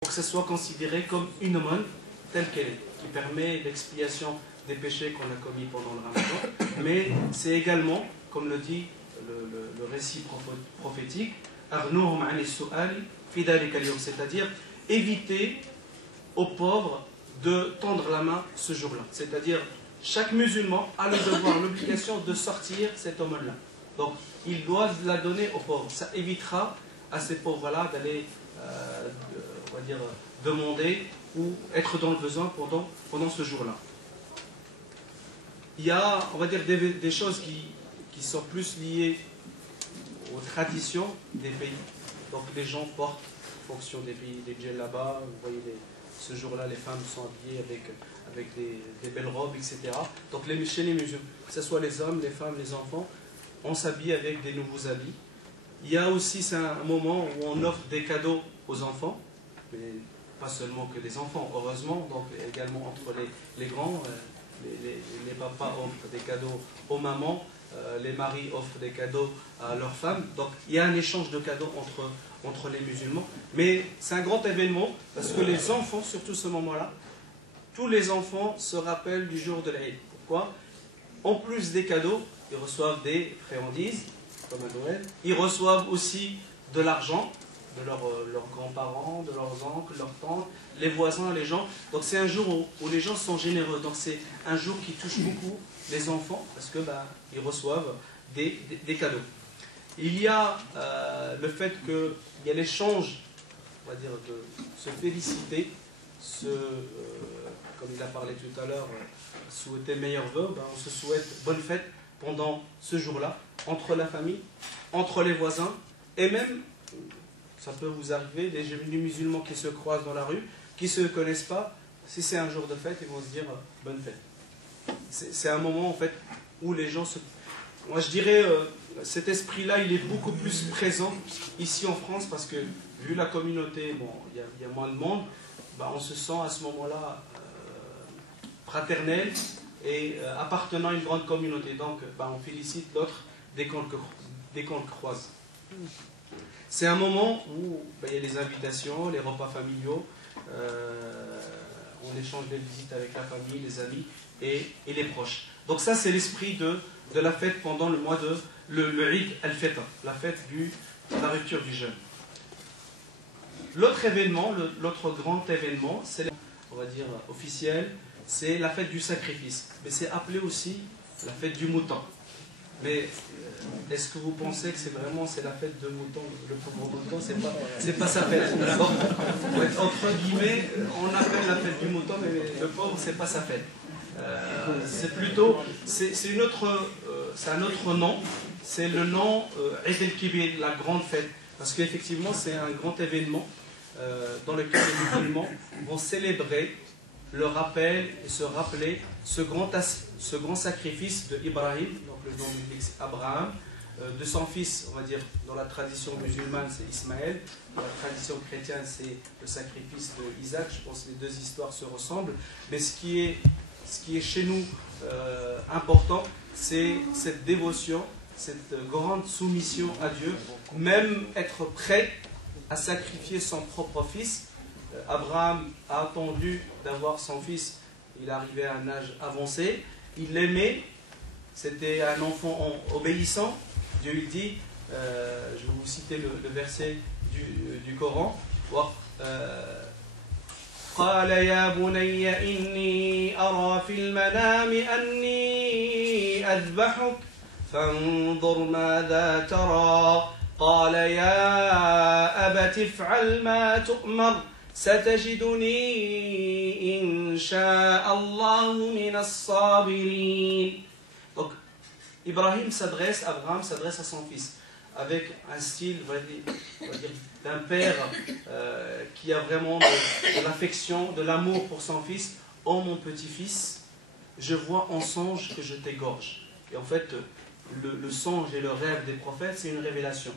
pour que ce soit considéré comme une aumône telle qu'elle est, qui permet l'expiation des péchés qu'on a commis pendant le Ramadan, mais c'est également, comme le dit le récit prophétique, c'est-à-dire éviter aux pauvres de tendre la main ce jour-là. C'est-à-dire, chaque musulman a le devoir, l'obligation de sortir cette aumône-là. Donc, ils doivent la donner aux pauvres. Ça évitera à ces pauvres-là d'aller, on va dire, demander ou être dans le besoin pendant ce jour-là. Il y a, on va dire, des choses qui sont plus liées aux traditions des pays. Donc, les gens portent, en fonction des pays, des djellabas, vous voyez, ce jour-là, les femmes sont habillées avec des belles robes, etc. Donc, chez les musulmans, que ce soit les hommes, les femmes, les enfants, on s'habille avec des nouveaux habits. Il y a aussi, c'est un moment où on offre des cadeaux aux enfants, mais pas seulement que des enfants, heureusement, donc également entre les grands, les papas offrent des cadeaux aux mamans, les maris offrent des cadeaux à leurs femmes. Donc il y a un échange de cadeaux entre les musulmans. Mais c'est un grand événement parce que les enfants, surtout ce moment-là, tous les enfants se rappellent du jour de l'Aïd. Pourquoi? En plus des cadeaux, ils reçoivent des friandises, comme à Noël. Ils reçoivent aussi de l'argent de leurs grands-parents, de leurs oncles, leurs tantes, les voisins, les gens. Donc c'est un jour où les gens sont généreux. Donc c'est un jour qui touche beaucoup les enfants parce que ils reçoivent des cadeaux. Il y a le fait qu'il y a l'échange, on va dire, de se féliciter, comme il a parlé tout à l'heure, souhaiter meilleurs vœux. On se souhaite bonne fête pendant ce jour-là, entre la famille, entre les voisins, et même, ça peut vous arriver, des musulmans qui se croisent dans la rue, qui ne se connaissent pas, si c'est un jour de fête, ils vont se dire bonne fête. C'est un moment en fait où les gens se... Moi je dirais, cet esprit-là, il est beaucoup plus présent ici en France, parce que vu la communauté, bon, il y a moins de monde, on se sent à ce moment-là fraternel et appartenant à une grande communauté. Donc on félicite l'autre dès qu'on le croise. C'est un moment où il y a les invitations, les repas familiaux, on échange des visites avec la famille, les amis et les proches. Donc ça, c'est l'esprit de la fête pendant le mois de le Eid al-Fitr, la fête de la rupture du jeûne. L'autre événement, l'autre grand événement, c'est, on va dire, officiel, c'est la fête du sacrifice. Mais c'est appelé aussi la fête du mouton. Mais est-ce que vous pensez que c'est la fête de mouton, le pauvre mouton? C'est pas sa fête. Donc, entre guillemets, on appelle la fête du mouton, mais le pauvre, c'est pas sa fête. C'est plutôt, c'est un autre nom. C'est le nom Eid el-Kibir, la grande fête. Parce qu'effectivement, c'est un grand événement dans lequel les musulmans vont célébrer le rappel et se rappeler ce grand sacrifice de Ibrahim, donc le nom biblique c'est Abraham, de son fils, on va dire, dans la tradition musulmane c'est Ismaël, dans la tradition chrétienne c'est le sacrifice de Isaac. Je pense que les deux histoires se ressemblent, mais ce qui est chez nous important, c'est cette dévotion, cette grande soumission à Dieu, même être prêt à sacrifier son propre fils. Abraham a attendu d'avoir son fils, il arrivait à un âge avancé, il l'aimait, c'était un enfant obéissant. Dieu lui dit, je vais vous citer le verset du Coran, قال يا بني إني أرى في المنام أني أذبحك فانظر ماذا ترى قال يا أبت افعل ما تؤمر ستجدني إن شاء الله من الصابرين. Donc Abraham s'adresse à son fils avec un style, on va dire, d'un père qui a vraiment de l'affection, de l'amour pour son fils. Oh mon petit-fils, je vois en songe que je t'égorge. Et en fait, le songe et le rêve des prophètes, c'est une révélation.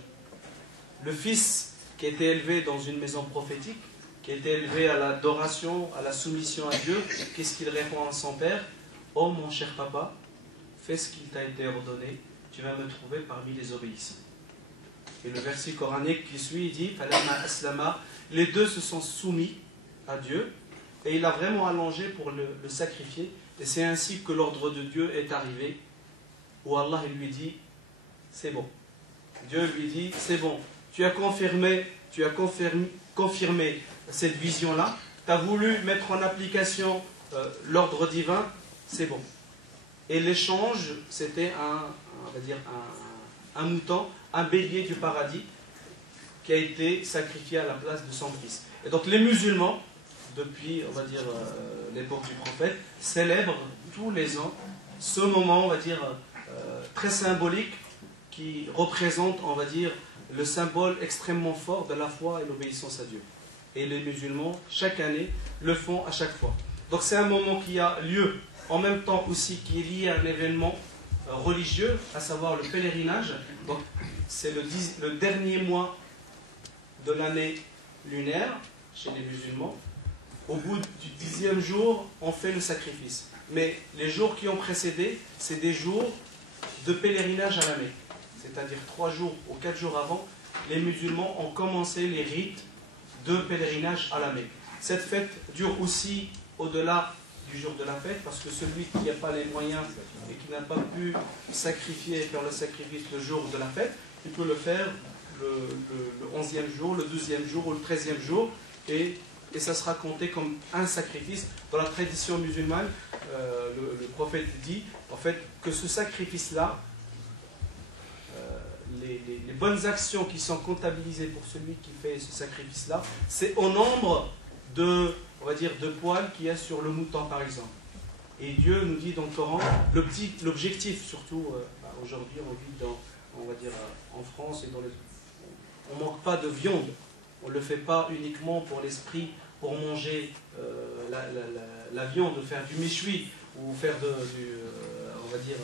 Le fils qui était élevé dans une maison prophétique, qui était élevé à l'adoration, à la soumission à Dieu, qu'est-ce qu'il répond à son père? Oh mon cher papa, fais ce qu'il t'a été ordonné, tu vas me trouver parmi les obéissants. Et le verset coranique qui suit dit فَلَمَّا أَسْلَمَا les deux se sont soumis à Dieu et il a vraiment allongé pour le sacrifier. Et c'est ainsi que l'ordre de Dieu est arrivé, où Allah il lui dit, c'est bon. Dieu lui dit, c'est bon, tu as confirmé cette vision-là, tu as voulu mettre en application l'ordre divin, c'est bon. Et l'échange, c'était un mouton, un bélier du paradis, qui a été sacrifié à la place de son fils. Et donc les musulmans, depuis, on va dire, l'époque du prophète, célèbrent tous les ans ce moment, on va dire, très symbolique, qui représente, on va dire, le symbole extrêmement fort de la foi et l'obéissance à Dieu. Et les musulmans, chaque année, le font à chaque fois. Donc c'est un moment qui a lieu, en même temps aussi qui est lié à un événement religieux, à savoir le pèlerinage. Donc c'est le dernier mois de l'année lunaire chez les musulmans. Au bout du 10e jour, on fait le sacrifice. Mais les jours qui ont précédé, c'est des jours de pèlerinage à la Mecque. C'est-à-dire 3 jours ou 4 jours avant, les musulmans ont commencé les rites de pèlerinage à la Mecque. Cette fête dure aussi au-delà du jour de la fête, parce que celui qui n'a pas les moyens et qui n'a pas pu sacrifier et faire le sacrifice le jour de la fête, il peut le faire le 11e jour, le 12e jour ou le 13e jour, et ça sera compté comme un sacrifice. Dans la tradition musulmane, le prophète dit en fait que ce sacrifice-là, les bonnes actions qui sont comptabilisées pour celui qui fait ce sacrifice-là, c'est au nombre de, on va dire, de poils qu'il y a sur le mouton par exemple. Et Dieu nous dit dans le Coran, l'objectif surtout, aujourd'hui on vit on va dire, en France, et on ne manque pas de viande. On ne le fait pas uniquement pour l'esprit, pour manger la viande, faire du méchoui, ou faire on va dire,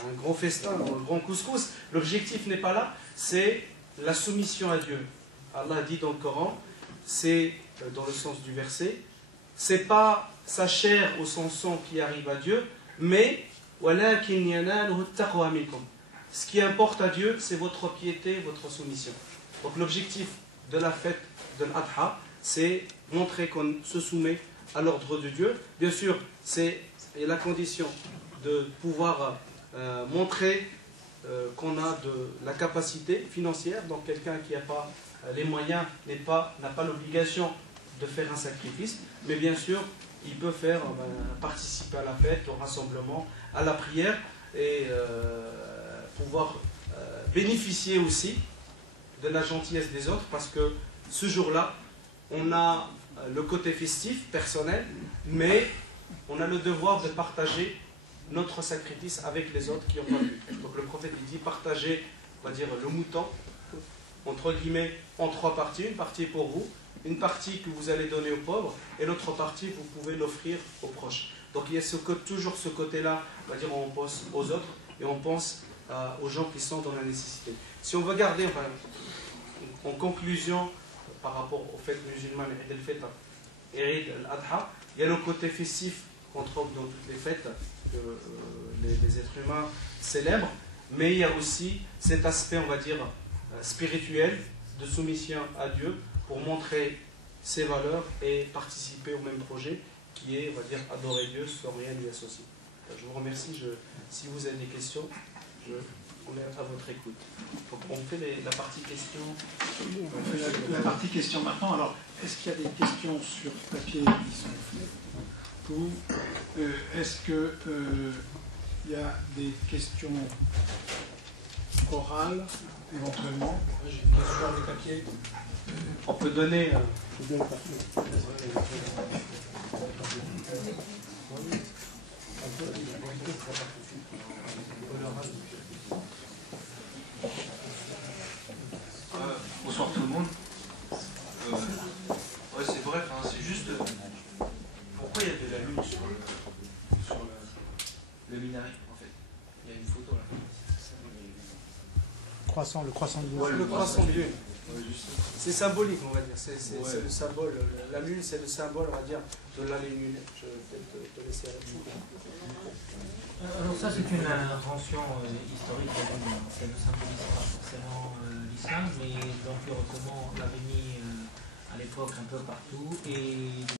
un grand festin, un grand couscous. L'objectif n'est pas là, c'est la soumission à Dieu. Allah dit dans le Coran, c'est dans le sens du verset, c'est pas sa chair ou son sang qui arrive à Dieu, mais ce qui importe à Dieu, c'est votre piété, votre soumission. Donc l'objectif de la fête de l'Adha, c'est montrer qu'on se soumet à l'ordre de Dieu. Bien sûr, c'est la condition de pouvoir montrer qu'on a de la capacité financière. Donc quelqu'un qui n'a pas les moyens n'a pas l'obligation de faire un sacrifice, mais bien sûr, il peut faire participer à la fête, au rassemblement, à la prière, et pouvoir bénéficier aussi de la gentillesse des autres, parce que ce jour-là, on a le côté festif, personnel, mais on a le devoir de partager notre sacrifice avec les autres qui ont pas pu. Donc le prophète dit partager, on va dire, le mouton, entre guillemets, en 3 parties. Une partie pour vous, une partie que vous allez donner aux pauvres, et l'autre partie, vous pouvez l'offrir aux proches. Donc il y a toujours ce côté-là, on va dire, on pense aux autres, et on pense aux gens qui sont dans la nécessité. Si on veut garder, en conclusion, par rapport aux fêtes musulmanes, Eid al-Fitr et Eid al-Adha, il y a le côté festif qu'on trouve dans toutes les fêtes que les êtres humains célèbrent, mais il y a aussi cet aspect, on va dire, spirituel, de soumission à Dieu, pour montrer ses valeurs et participer au même projet qui est, on va dire, adorer Dieu sans rien lui associer. Je vous remercie. Si vous avez des questions, on est à votre écoute. Donc on fait la partie questions. On fait la partie questions maintenant. Alors, est-ce qu'il y a des questions sur papier qui sont faites, ou est-ce qu'il y a des questions orales éventuellement? J'ai une question avec papier. On peut donner. Bonsoir tout le monde. Ouais, c'est bref, hein, c'est juste pourquoi il y a de la lune sur le minaret en fait. Il y a une photo là. Le croissant de lune. Ouais, le croissant de lune. C'est symbolique, on va dire. C'est le symbole. La lune, c'est le symbole, on va dire, de l'année lunaire. Je vais peut-être te laisser répondre. Alors ça, c'est une invention historique. Ça ne symbolise pas forcément l'islam, mais l'Empire ottoman l'avait mis à l'époque un peu partout et